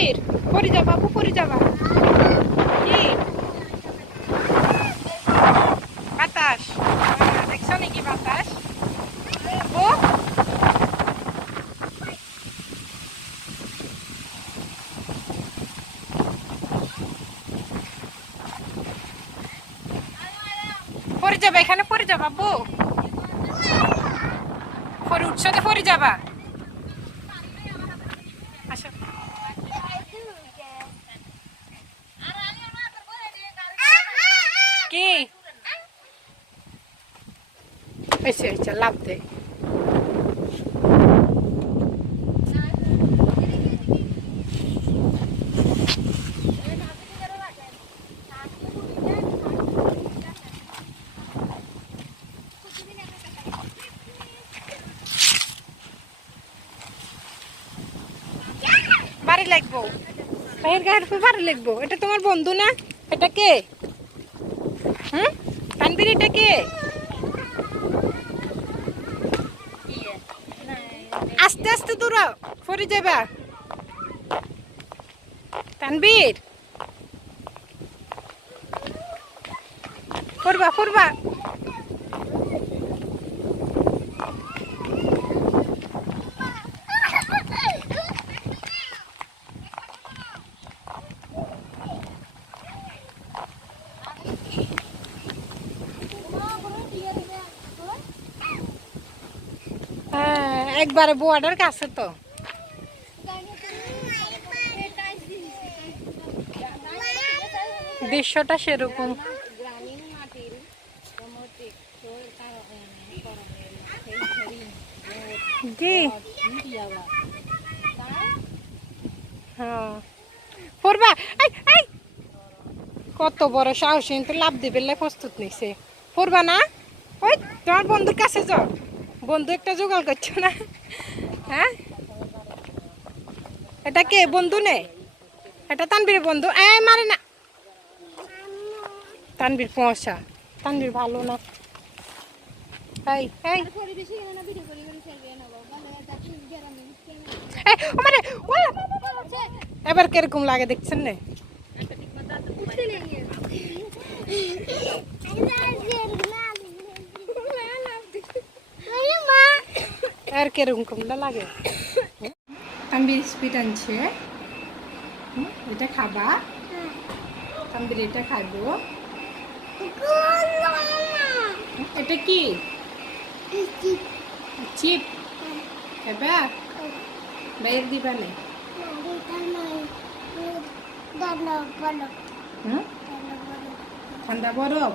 তানবীর পরে যা বাবু পরে যাবা কি বাতাস। আহ, দেখছ নাকি বাতাস? ও। পরে যাবা এখানে পরে যাবা বাবু পরে উৎসবে পরে যাবা আসো কি এসে এসে লাভ বাড়ি লাগবো। লাগবো। এটা তোমার বন্ধু না? এটা কে? তানবীর এটা কে? আস্তে আস্তে দৌড়াও পরে যাবা। তানবীর। পড়বা পড়বা হ্যাঁ একবারে বোয়াডার কাছে তো। দৃশ্যটা সেরকম। হ্যাঁ। কত বড় সাহস কিন্তু লাভ দিবে প্রস্তুত নিছে। পড়বা না? ওই, তোমার বন্ধুর কাছে যাও। বন্ধু একটা জোগাড় করছ না? হ্যাঁ? এটা কে? বন্ধু নে? এটা তানবীর বন্ধু। এ মারে না। তানবীর পয়সা তানবীর ভালো না। এই এবার কীরকম লাগে দেখছেন না? আর কীরকম লাগে? তানবীর স্পিড আনছে। এটা খাবা? তানবীর এটা খাইবো। এটা কি? চিপ। খাইবা? বাইর দিবা না। ঠান্ডা বরফ?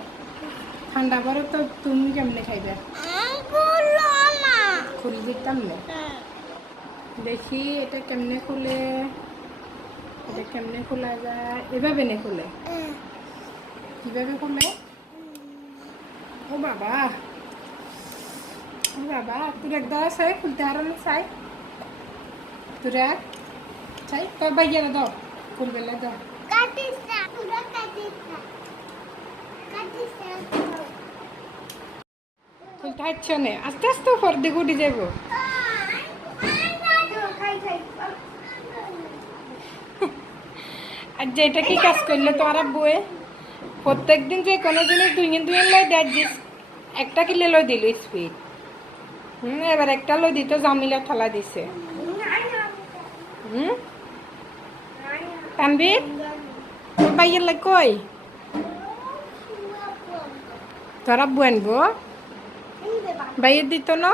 ঠান্ডা বরফ তো তুমি কেমনে খাইবা? খুলে দিতাম না। দেখি এটা কেমনে খুলে, এটা কেমনে খোলা যায়, এভাবে নে খুলে। কীভাবে খুলে? ও বাবা। ও বাবা, তোর এক দাও চাই, খুলতে হারো চাই। তোর এক চাই? তোর বাইরে দাও খুলবে দাও খুলতে আস্তে আস্তে উপর দিকে উঠে যাব আর যেটা কি কাজ করলে তোরা বয়ে প্রত্যেক দিন যে কোনো জিনিস দুই দুই লই দেয় দিস একটা কিলে লই দিল স্পিড। হুম, এবার একটা লই দিত জামিলা ঠেলা দিছে। হুম? তানবীর তোর বাইয়ের লাই কই? তোরা বুনবো বাইয়ের দিত না।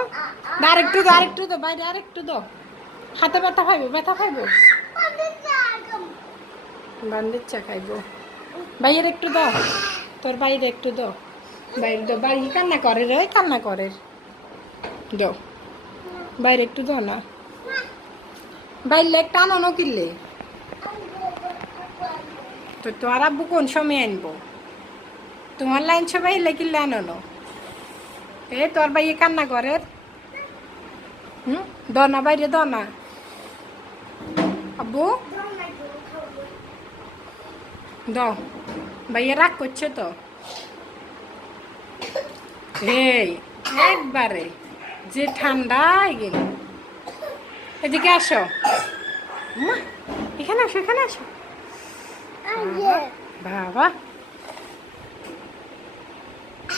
দা আরেকটু দো আরেকটু দো বাইরে আরেকটু দো। হাতে ব্যথা খাইবো ব্যথা খাইবো বান্দির চা খাইবো। বাইরের একটু দাও তোর বাইরে একটু দাও বাইরে দাও বাড়ি কান্না করে রে কান্না করে। দাও বাইরে একটু দাও না। বাইরে একটা আনো না কিনলে? তো তোর আব্বু কোন সময় আনব? তোমার লাইন সবাই কিনলে আনো এ তোর বাইরে কান্না করে। হুম? দনা বাইরে দনা। আব্বু? দাও ভাইয়া রাগ করছে তো। এই একবারে। যে ঠান্ডা গেল। এদিকে আসো। এখানে আসো এখানে আসো। বাবা।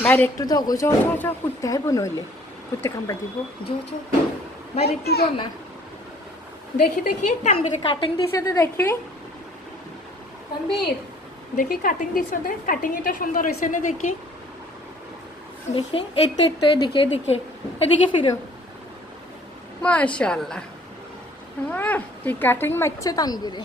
বাইরে একটু দাও গো, যাও যাও যাও কুত্তে আইব নইলে। কুত্তে কামড়া দিব। যাও যাও। বাইরে একটু দাও না। দেখি দেখি তানবীরে কাটিং দিছে তো দেখি। তানবীর দেখি কাটিং দিছে দে কাটিং এটা সুন্দর হয়েছে না দেখি? দেখি এই তো এই তো এদিকে এদিকে। এদিকে ফিরো। মাশাল্লাহ হ্যাঁ কি কাটিং মারছে তানবীরে